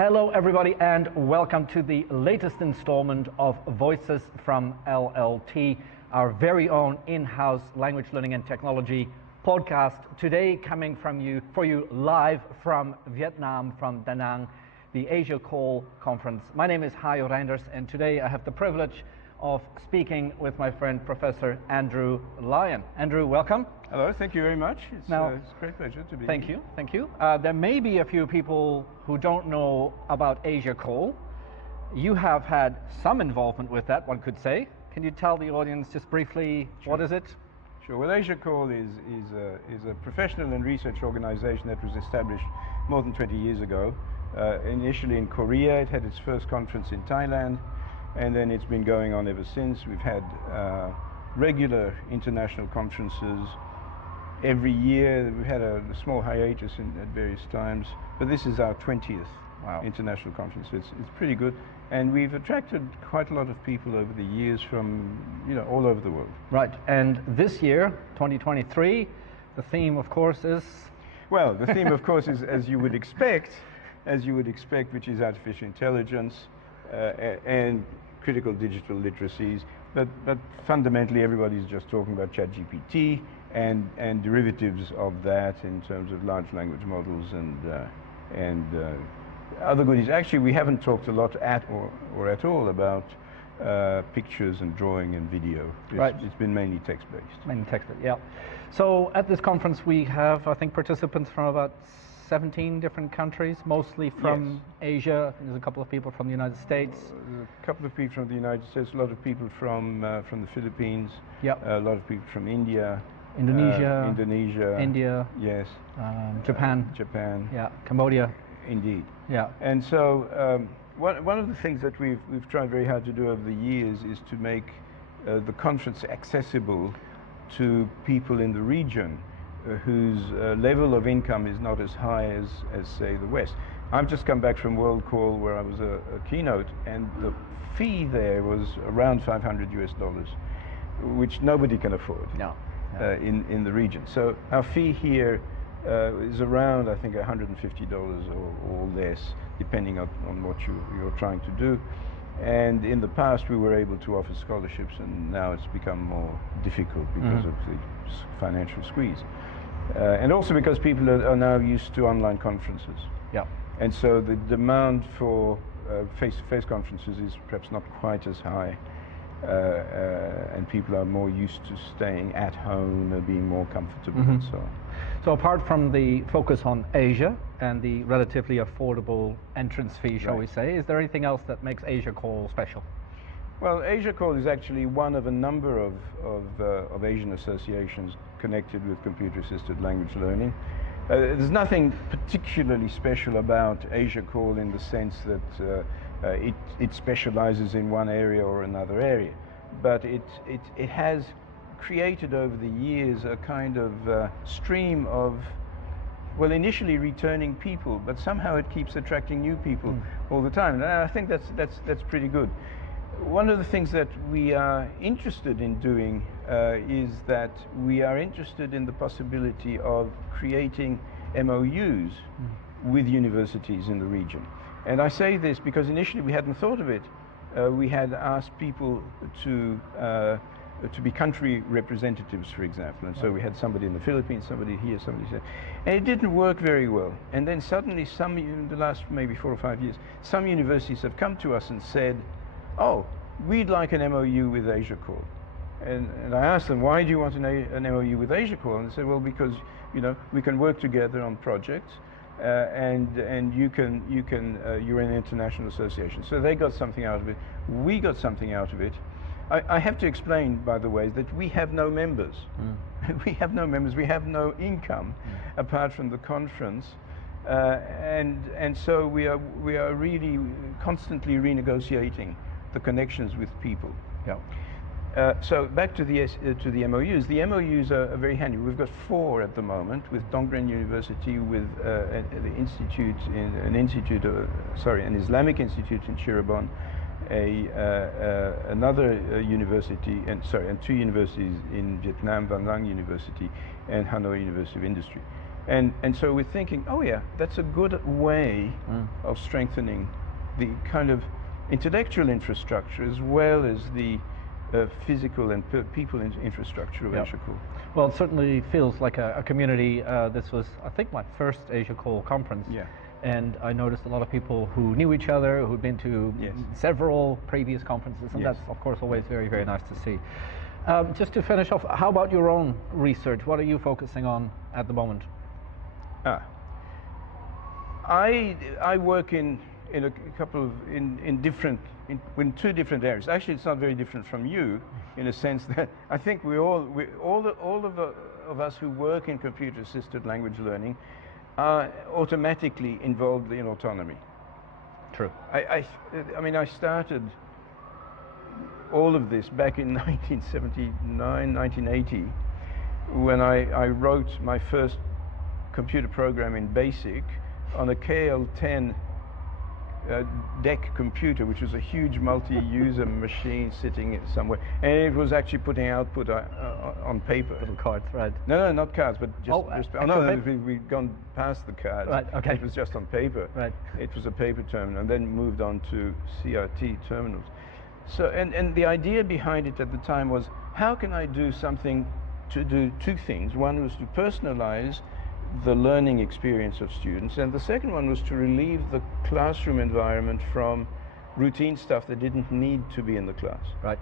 Hello everybody and welcome to the latest installment of Voices from LLT, our very own in-house language learning and technology podcast. Today coming for you live from Vietnam, from Da Nang, the Asia Call conference. My name is Hajo Reinders and today I have the privilege of speaking with my friend Professor Andrew Lian. Andrew, welcome. Hello, thank you very much. It's a great pleasure to be here. Thank you. There may be a few people who don't know about Asia Call. You have had some involvement with that, one could say. Can you tell the audience just briefly, what is it? Sure. Well, Asia Call is a professional and research organization that was established more than 20 years ago. Initially in Korea, it had its first conference in Thailand, and then it's been going on ever since. We've had regular international conferences every year. We've had a small hiatus at various times, but this is our 20th international conference. It's pretty good, and we've attracted quite a lot of people over the years from all over the world. Right, and this year, 2023, the theme, of course, is? Well, the theme, of course, is as you would expect, which is artificial intelligence and critical digital literacies. But fundamentally, everybody's just talking about ChatGPT and derivatives of that in terms of large language models and other goodies. Actually, we haven't talked a lot at all about pictures and drawing and video. It's been mainly text-based. Mainly text-based, yeah. So at this conference we have, I think, participants from about 17 different countries, mostly from Asia. There's a couple of people from the United States. A couple of people from the United States, a lot of people from the Philippines, a lot of people from India. Indonesia, India, yes, Japan, yeah, Cambodia, indeed, yeah. And so one of the things that we've tried very hard to do over the years is to make the conference accessible to people in the region whose level of income is not as high as say the West. I've just come back from World Call where I was a keynote, and the fee there was around $500, which nobody can afford. No. In the region. So our fee here is around, I think, $150 or less, depending on what you're trying to do. And in the past we were able to offer scholarships, and now it's become more difficult because of the financial squeeze. And also because people are now used to online conferences. Yeah. And so the demand for face-to-face conferences is perhaps not quite as high. And people are more used to staying at home, being more comfortable and so on. So apart from the focus on Asia and the relatively affordable entrance fee, shall we say, is there anything else that makes Asia Call special? Well, Asia Call is actually one of a number of Asian associations connected with computer-assisted language learning. There's nothing particularly special about Asia Call in the sense that it specializes in one area or another area, but it has created over the years a kind of stream of, well, initially returning people, but somehow it keeps attracting new people all the time, and I think that's pretty good. One of the things that we are interested in doing is that we are interested in the possibility of creating MOUs with universities in the region. And I say this because initially we hadn't thought of it. We had asked people to be country representatives, for example, and so we had somebody in the Philippines, somebody here, somebody there, and it didn't work very well. And then suddenly, in the last maybe 4 or 5 years, some universities have come to us and said, "Oh, we'd like an MOU with Asia Call." And I asked them, "Why do you want an MOU with Asia Call?" And they said, "Well, because we can work together on projects." And you're an international association. So they got something out of it. We got something out of it. I have to explain, by the way, that we have no members. We have no members. We have no income apart from the conference, and so we are really constantly renegotiating the connections with people. Yeah. So back to the MOUs. The MOUs are very handy. We've got 4 at the moment with Dongren University, with the institute an Islamic institute in Cirebon, another university, and 2 universities in Vietnam, Van Lang University and Hanoi University of Industry. And so we're thinking, oh yeah, that's a good way of strengthening the kind of intellectual infrastructure as well as the physical and people infrastructure of AsiaCall. Well, it certainly feels like a community. This was, I think, my first AsiaCall conference. Yeah. And I noticed a lot of people who knew each other, who'd been to several previous conferences, and that's, of course, always very, very nice to see. Just to finish off, how about your own research? What are you focusing on at the moment? I work in a couple of in two different areas. Actually, it's not very different from you, in a sense that I think all of us who work in computer-assisted language learning are automatically involved in autonomy. True. I mean, I started all of this back in 1979, 1980, when I wrote my first computer program in BASIC on a KL10 DEC computer, which was a huge multi-user machine sitting somewhere, and it was actually putting output on paper. Little cards, right? No, not cards, but just we'd gone past the cards. Right, okay. It was just on paper. Right. It was a paper terminal, and then moved on to CRT terminals. So, and the idea behind it at the time was, how can I do something to do two things? One was to personalize the learning experience of students, and the second one was to relieve the classroom environment from routine stuff that didn't need to be in the class. Right.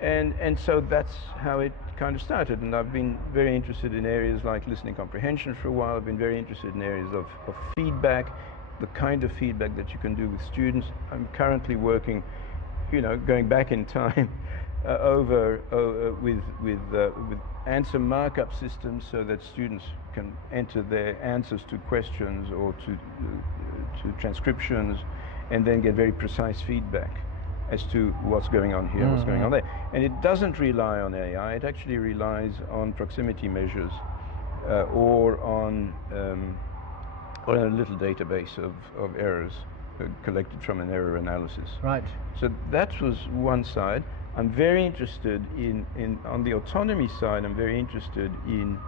And so that's how it kind of started, and I've been very interested in areas like listening comprehension for a while. I've been very interested in areas of feedback, the kind of feedback that you can do with students. I'm currently working, going back in time, with answer markup systems so that students can enter their answers to questions or to transcriptions, and then get very precise feedback as to what's going on here, what's going on there. And it doesn't rely on AI, it actually relies on proximity measures or on a little database of errors collected from an error analysis. Right. So that was one side. I'm very interested on the autonomy side, I'm very interested in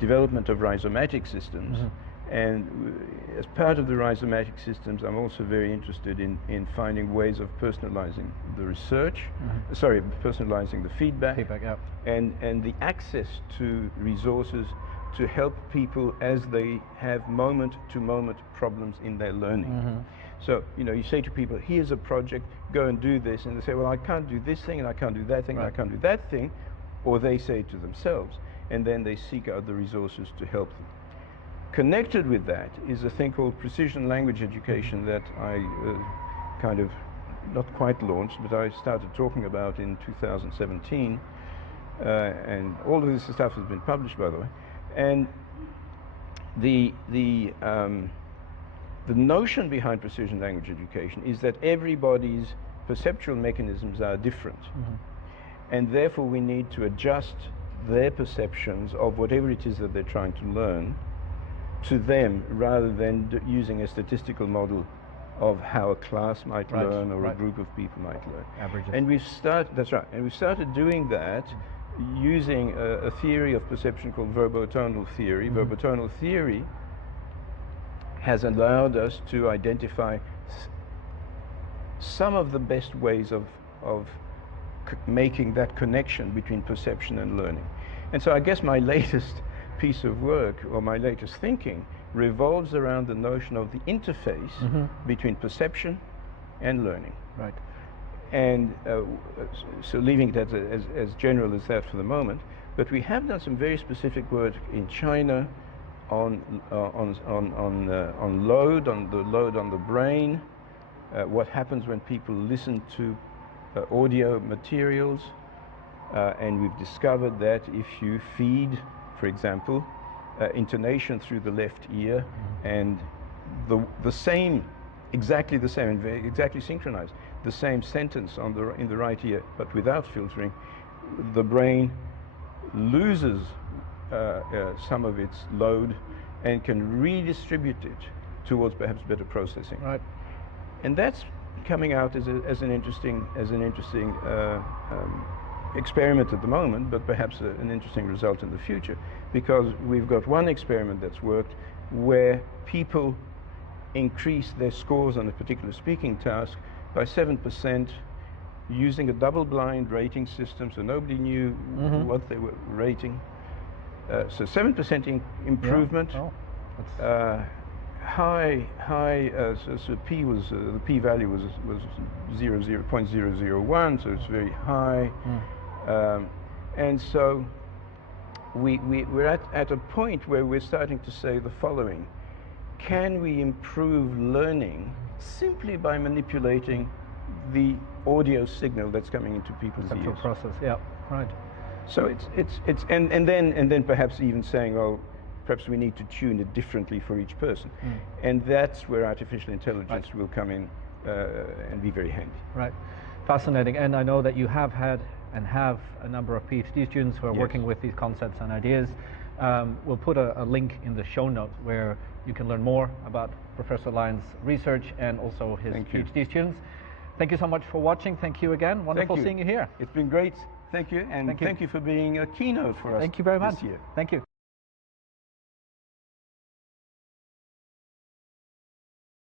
development of rhizomatic systems. And as part of the rhizomatic systems, I'm also very interested in finding ways of personalizing the research, personalizing the feedback, and the access to resources to help people as they have moment-to-moment problems in their learning. So, you say to people, here's a project, go and do this, and they say, well, I can't do this thing, and I can't do that thing, and I can't do that thing, or they say to themselves, and then they seek out the resources to help them. Connected with that is a thing called precision language education that I kind of, not quite launched, but I started talking about in 2017, and all of this stuff has been published, by the way, and the notion behind precision language education is that everybody's perceptual mechanisms are different, and therefore we need to adjust their perceptions of whatever it is that they're trying to learn to them, rather than using a statistical model of how a class might learn or a group of people might learn. Averages. And we've started doing that using a theory of perception called verbotonal theory. Verbotonal theory has allowed us to identify some of the best ways of making that connection between perception and learning. And so I guess my latest piece of work, or my latest thinking, revolves around the notion of the interface between perception and learning. Right. And so leaving it as general as that for the moment, but we have done some very specific work in China on load on the brain, what happens when people listen to audio materials, and we've discovered that if you feed, for example, intonation through the left ear, and exactly the same, and exactly synchronized, the same sentence in the right ear, but without filtering, the brain loses some of its load and can redistribute it towards perhaps better processing. Right. And that's coming out as an interesting experiment at the moment, but perhaps an interesting result in the future. because we've got one experiment that's worked where people increase their scores on a particular speaking task by 7% using a double-blind rating system, so nobody knew what they were rating. So 7% improvement. Yeah. Oh, So P was the P value was 0.001, so it's very high. And so we're at a point where we're starting to say the following: can we improve learning simply by manipulating the audio signal that's coming into people's central ears? process. Yeah, right. So it's and then perhaps even saying, well, perhaps we need to tune it differently for each person, and that's where artificial intelligence will come in and be very handy. Right, fascinating. And I know that you have had and have a number of PhD students who are working with these concepts and ideas. We'll put a link in the show notes where you can learn more about Professor Lian's research and also his PhD students. Thank you so much for watching. Thank you again. Wonderful seeing you here. It's been great. Thank you, and thank you for being a keynote for us. Thank you very much. This year. Thank you.